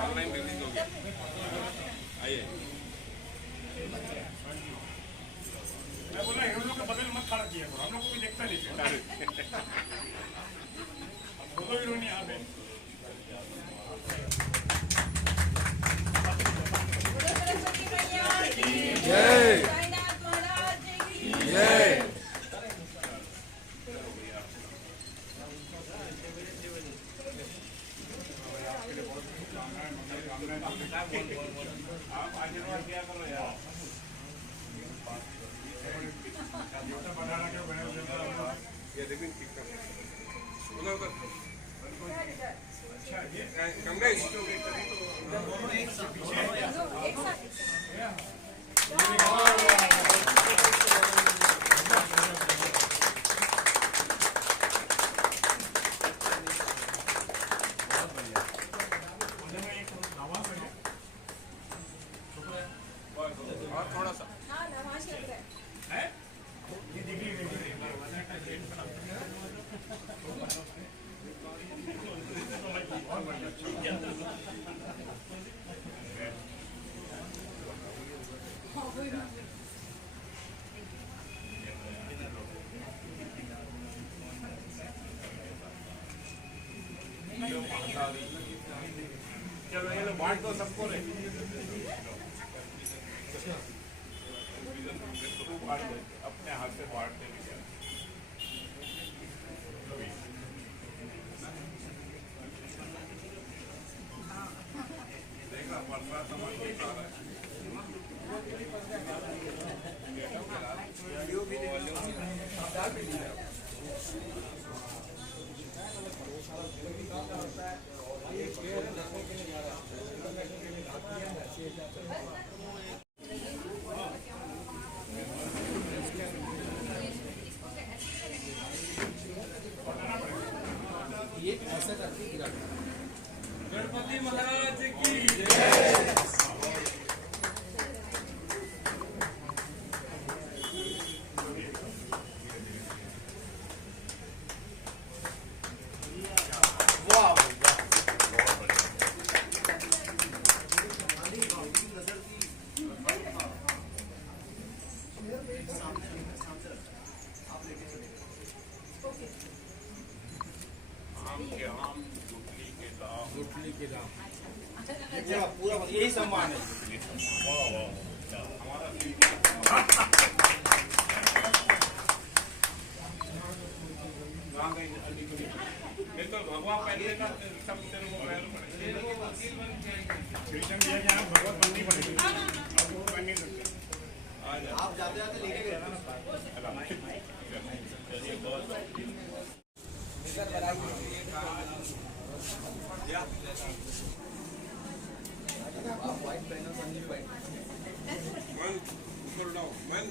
Online release हो गया। आइए मैं बोला हीरो लोग का बदल मत खड़ा किया करो, हम लोग को भी देखता नहीं फोटो हीरो नहीं यहाँ पे। जय जय आप आशीर्वाद किया करो यार। बनाना क्या बना ये देखिए ठीक है उधर उधर अच्छा ये कमलेश दोनों एक साथ और थोड़ा सा है ये देखिए चलो ये लो बांट दो सबको रे अपने हाथ से बांट दे देखा परसा समझ के सारा ये ऐसा करके गिरा गणपति महाराज की गुटली के दाम पूरा यही सम्मान है। भगवान पहले का सब तेरे को भगवत बननी पड़ेगी अब वो बन नहीं सकते। आप जाते जाते लेके गए मन